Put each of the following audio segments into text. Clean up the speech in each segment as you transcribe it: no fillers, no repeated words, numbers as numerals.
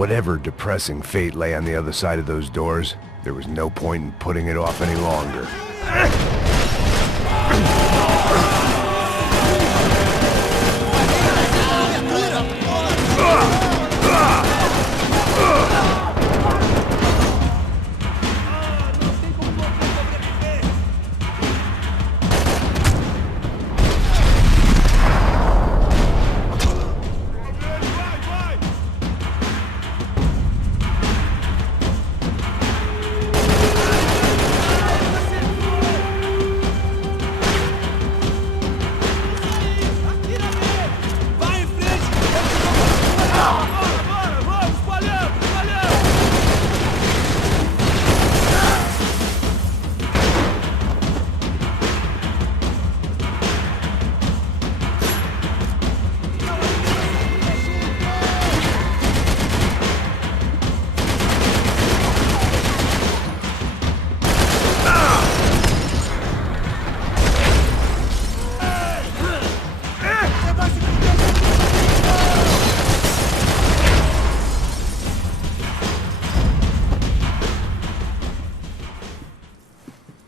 Whatever depressing fate lay on the other side of those doors, there was no point in putting it off any longer.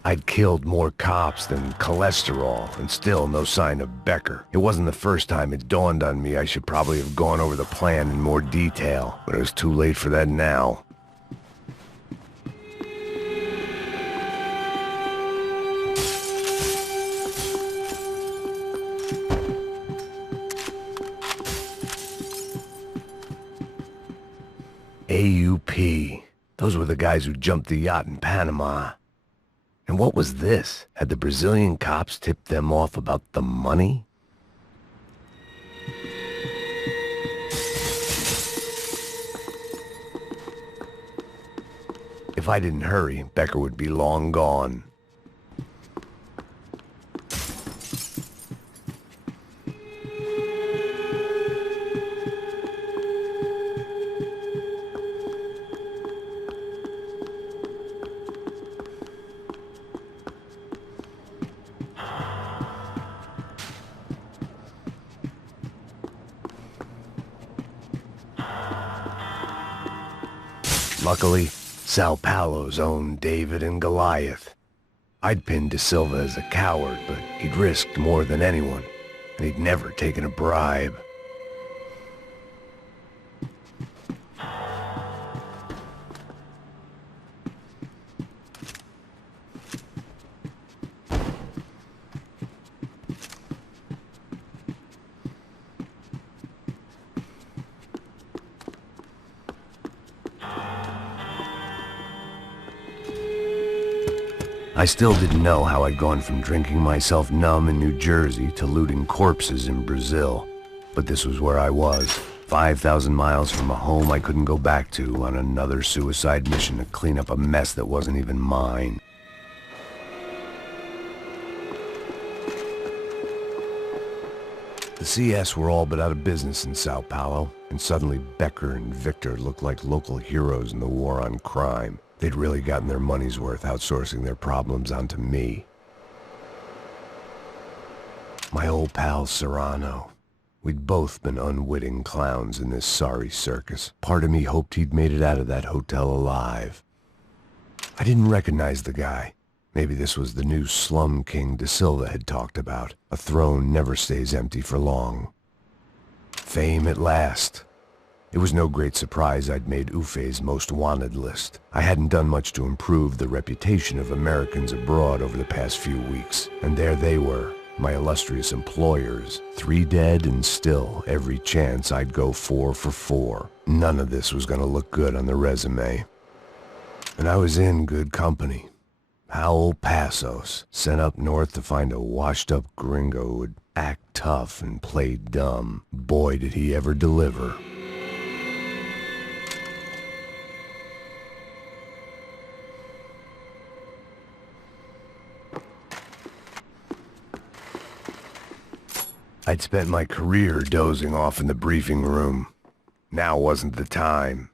I'd killed more cops than cholesterol, and still no sign of Becker. It wasn't the first time it dawned on me I should probably have gone over the plan in more detail, but it was too late for that now. AUP. Those were the guys who jumped the yacht in Panama. And what was this? Had the Brazilian cops tipped them off about the money? If I didn't hurry, Becker would be long gone. Luckily, Sao Paulo's own David and Goliath. I'd pinned De Silva as a coward, but he'd risked more than anyone, and he'd never taken a bribe. I still didn't know how I'd gone from drinking myself numb in New Jersey to looting corpses in Brazil. But this was where I was, 5,000 miles from a home I couldn't go back to, on another suicide mission to clean up a mess that wasn't even mine. The CS were all but out of business in Sao Paulo, and suddenly Becker and Victor looked like local heroes in the war on crime. They'd really gotten their money's worth outsourcing their problems onto me. My old pal Serrano. We'd both been unwitting clowns in this sorry circus. Part of me hoped he'd made it out of that hotel alive. I didn't recognize the guy. Maybe this was the new slum king De Silva had talked about. A throne never stays empty for long. Fame at last. It was no great surprise I'd made Ufe's most wanted list. I hadn't done much to improve the reputation of Americans abroad over the past few weeks, and there they were, my illustrious employers, 3 dead and still every chance I'd go 4 for 4. None of this was gonna look good on the resume. And I was in good company. Howell Passos, sent up north to find a washed-up gringo who would act tough and play dumb. Boy, did he ever deliver. I'd spent my career dozing off in the briefing room. Now wasn't the time.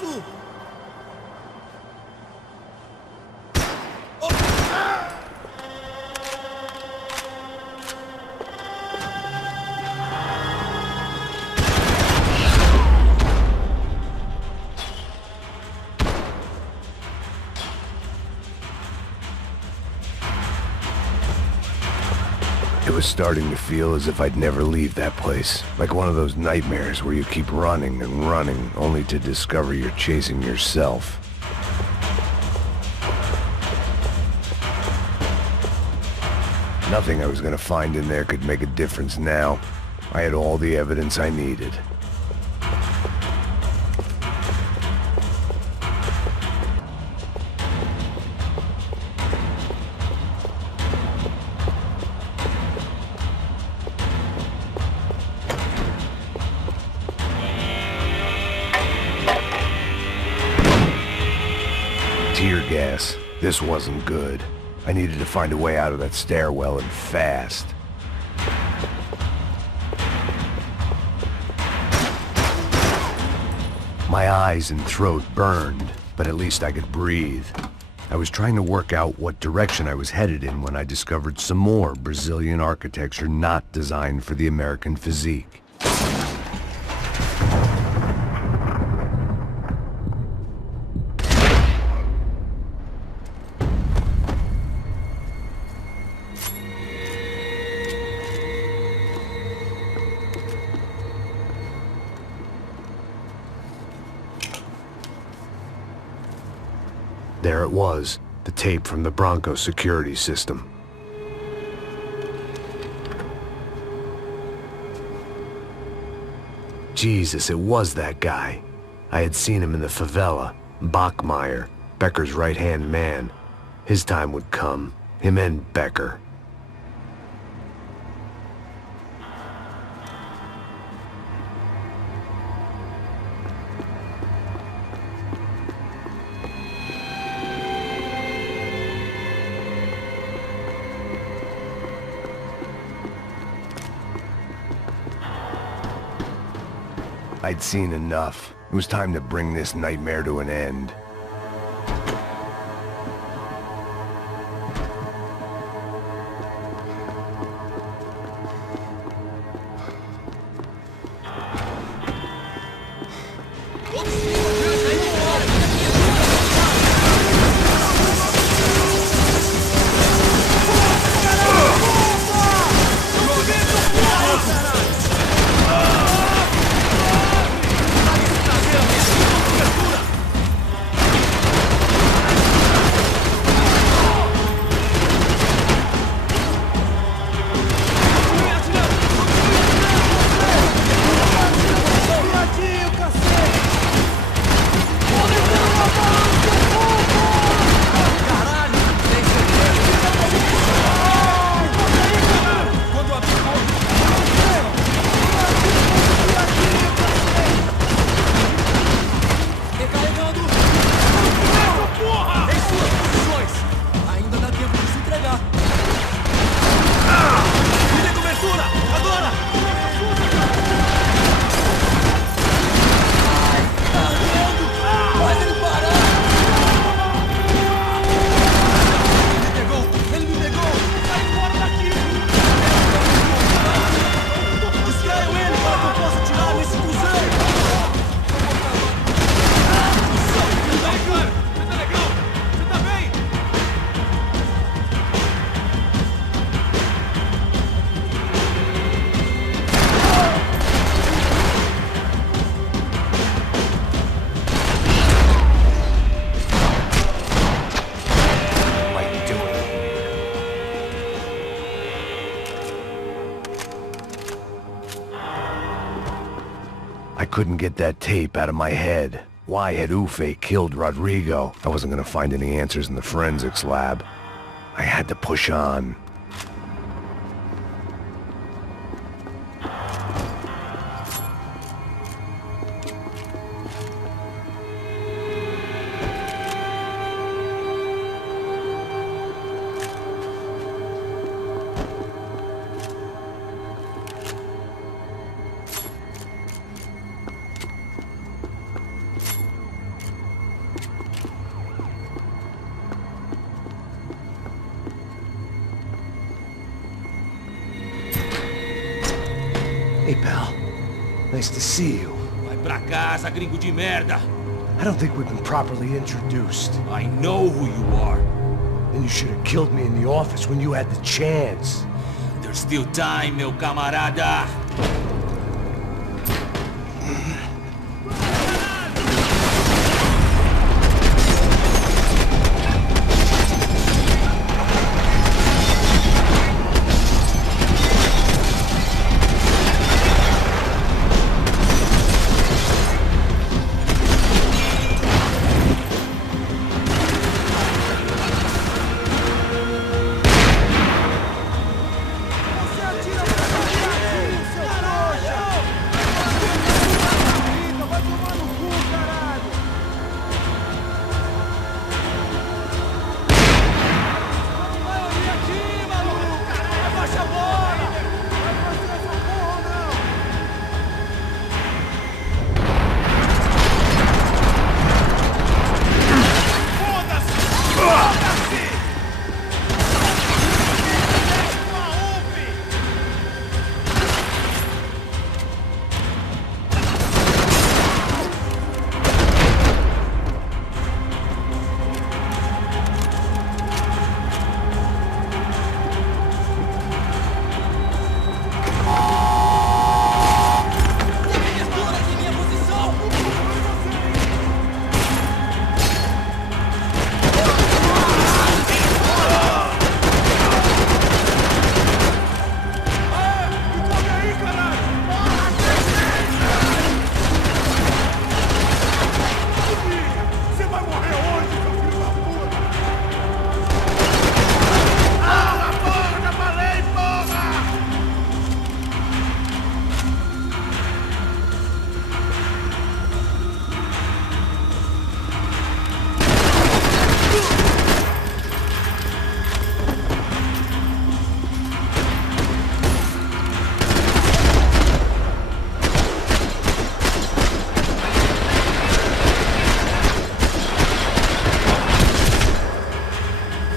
isso? It was starting to feel as if I'd never leave that place. Like one of those nightmares where you keep running and running, only to discover you're chasing yourself. Nothing I was gonna find in there could make a difference now. I had all the evidence I needed. Tear gas. This wasn't good. I needed to find a way out of that stairwell, and fast. My eyes and throat burned, but at least I could breathe. I was trying to work out what direction I was headed in when I discovered some more Brazilian architecture not designed for the American physique. There it was, the tape from the Bronco security system. Jesus, it was that guy. I had seen him in the favela, Bachmeyer, Becker's right-hand man. His time would come, him and Becker. I'd seen enough. It was time to bring this nightmare to an end. I couldn't get that tape out of my head. Why had Ufe killed Rodrigo? I wasn't gonna find any answers in the forensics lab. I had to push on. Nice to see you. Vai pra casa, gringo de merda. I don't think we've been properly introduced. I know who you are. Then you should have killed me in the office when you had the chance. There's still time, meu camarada.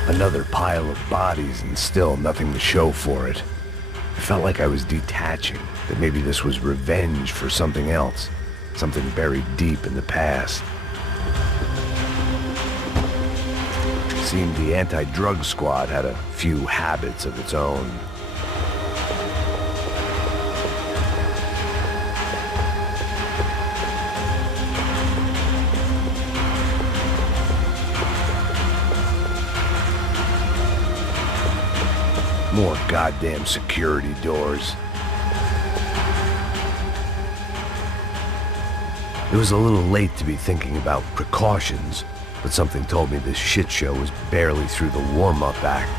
Another pile of bodies and still nothing to show for it. I felt like I was detaching, that maybe this was revenge for something else, something buried deep in the past. It seemed the anti-drug squad had a few habits of its own. More goddamn security doors. It was a little late to be thinking about precautions, but something told me this shit show was barely through the warm-up act.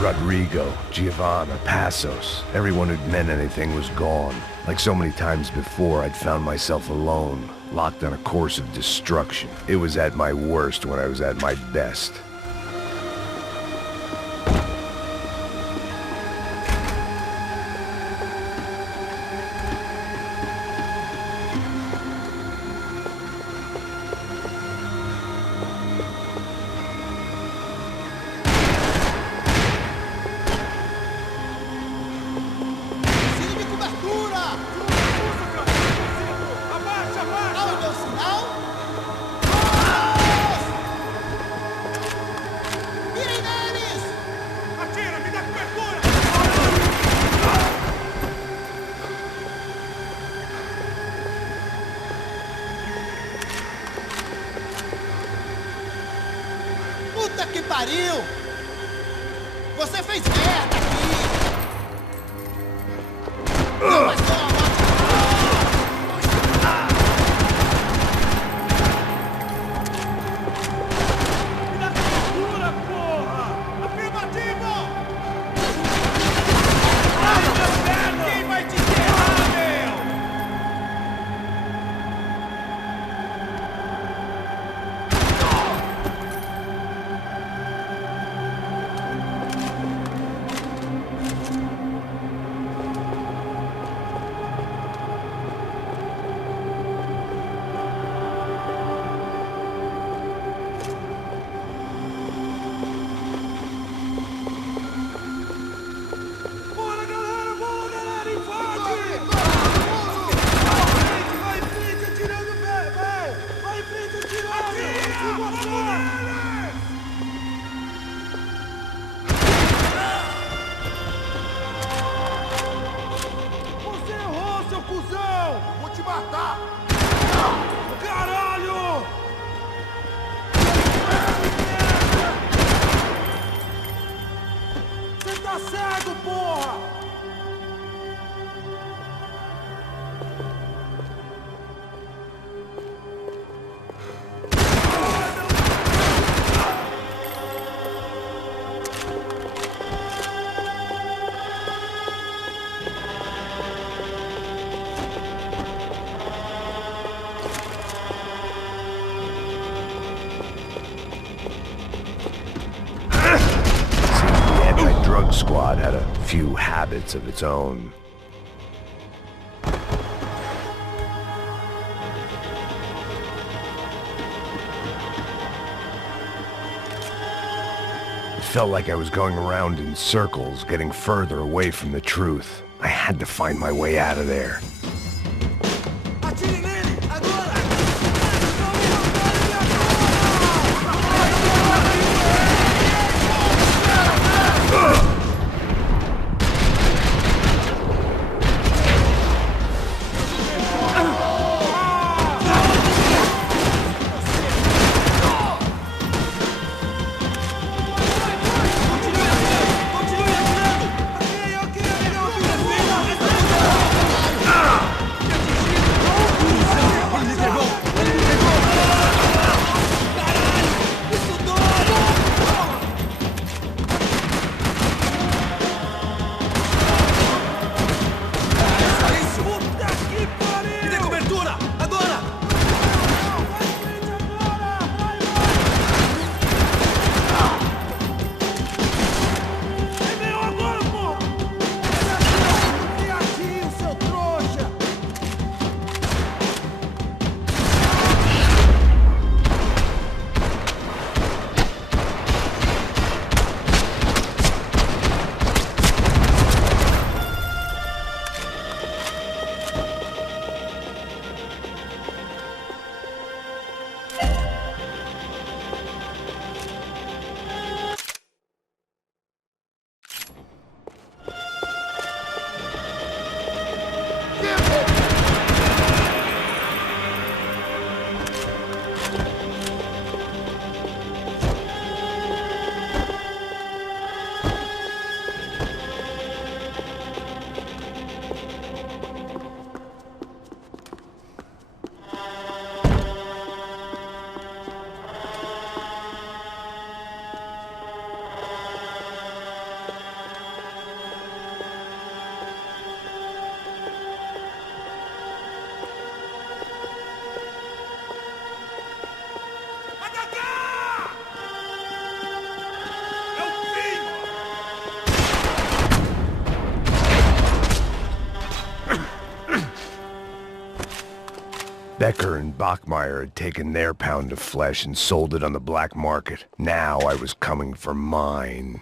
Rodrigo, Giovanna, Passos, everyone who'd meant anything was gone. Like so many times before, I'd found myself alone, locked on a course of destruction. It was at my worst when I was at my best. Puta que pariu! Você fez merda aqui! Não, mas toma! cuidado, porra! Drug squad had a few habits of its own. It felt like I was going around in circles, getting further away from the truth. I had to find my way out of there. Atire nele! Agora! Becker and Bachmeyer had taken their pound of flesh and sold it on the black market. Now I was coming for mine.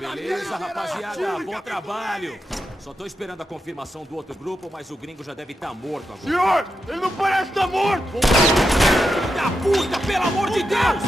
Beleza, rapaziada, bom trabalho. Só tô esperando a confirmação do outro grupo, mas o gringo já deve estar morto agora. Senhor, ele não parece estar morto! Filho da puta, pelo amor de Deus!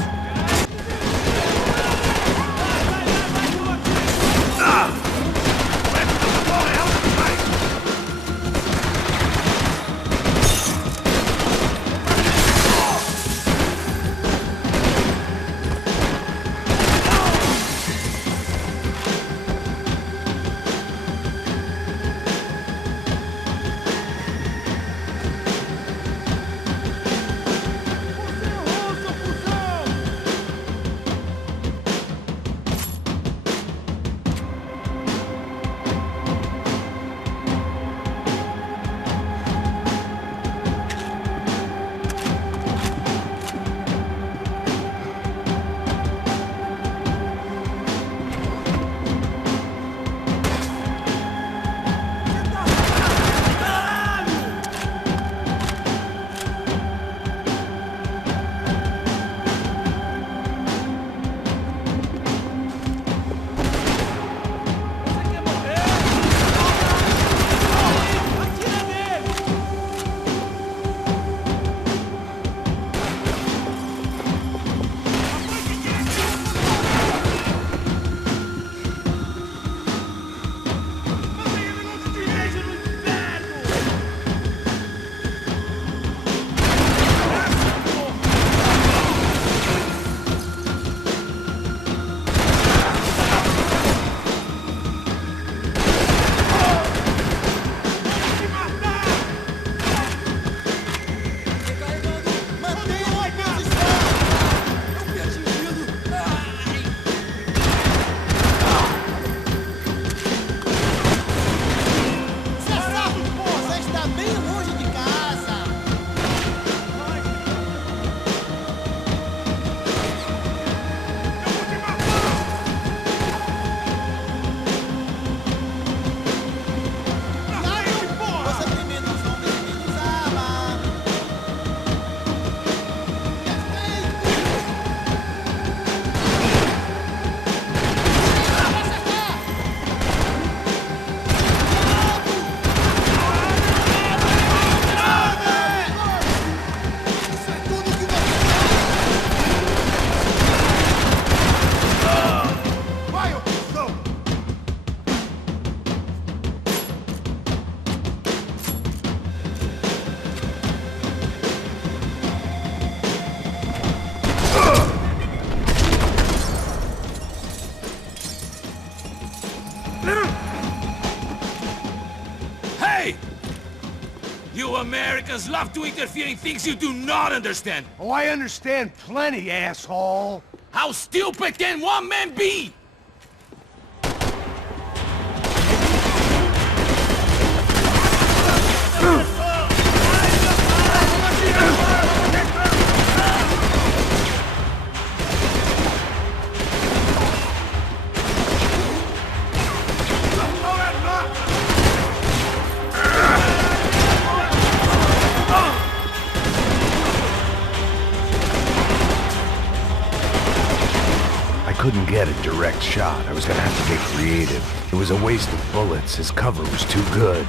Americans love to interfere in things you do not understand. Oh, I understand plenty, asshole. How stupid can one man be? I couldn't get a direct shot. I was gonna have to get creative. It was a waste of bullets. His cover was too good.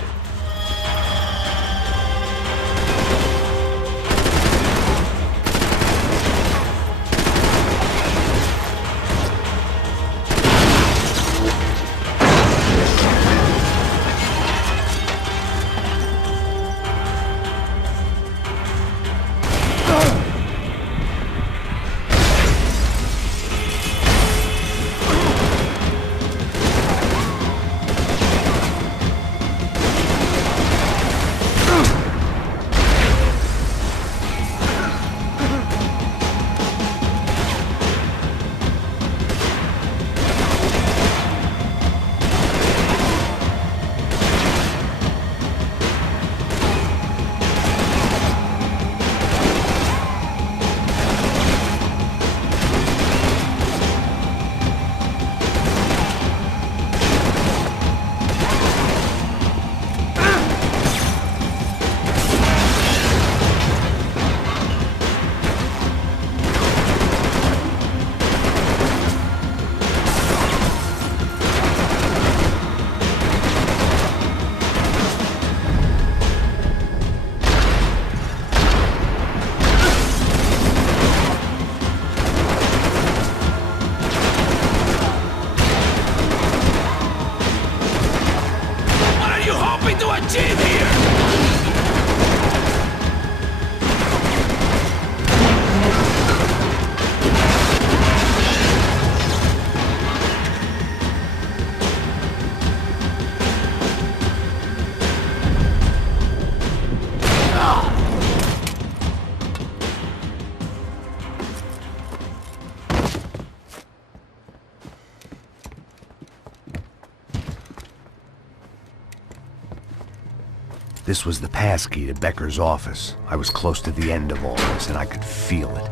This was the passkey to Becker's office. I was close to the end of all this, and I could feel it.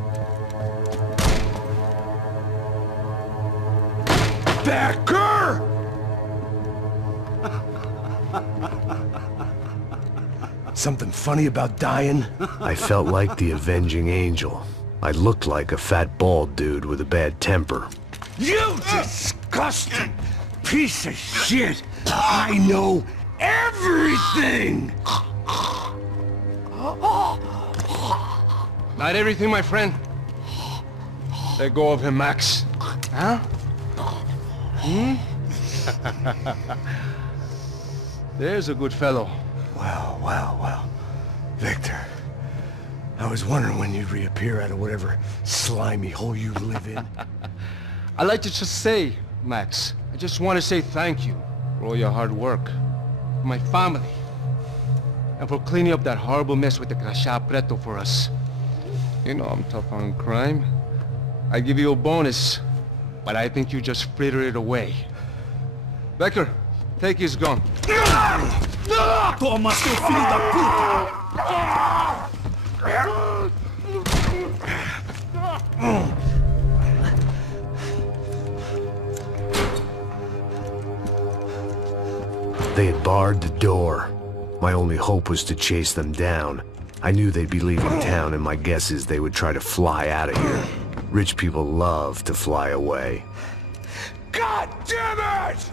Becker! Something funny about dying? I felt like the avenging angel. I looked like a fat bald dude with a bad temper. You disgusting piece of shit! I know everything! Not everything, my friend. Let go of him, Max. Huh? There's a good fellow. Well. Victor, I was wondering when you'd reappear out of whatever slimy hole you live in. I'd like to just say, Max, I just want to say thank you for all your hard work, for my family, and for cleaning up that horrible mess with the Crachá Preto for us. You know I'm tough on crime. I give you a bonus, but I think you just frittered it away. Becker, take his gun. Toma, seu filho da puta! They had barred the door. My only hope was to chase them down. I knew they'd be leaving town, and my guess is they would try to fly out of here. Rich people love to fly away. God damn it!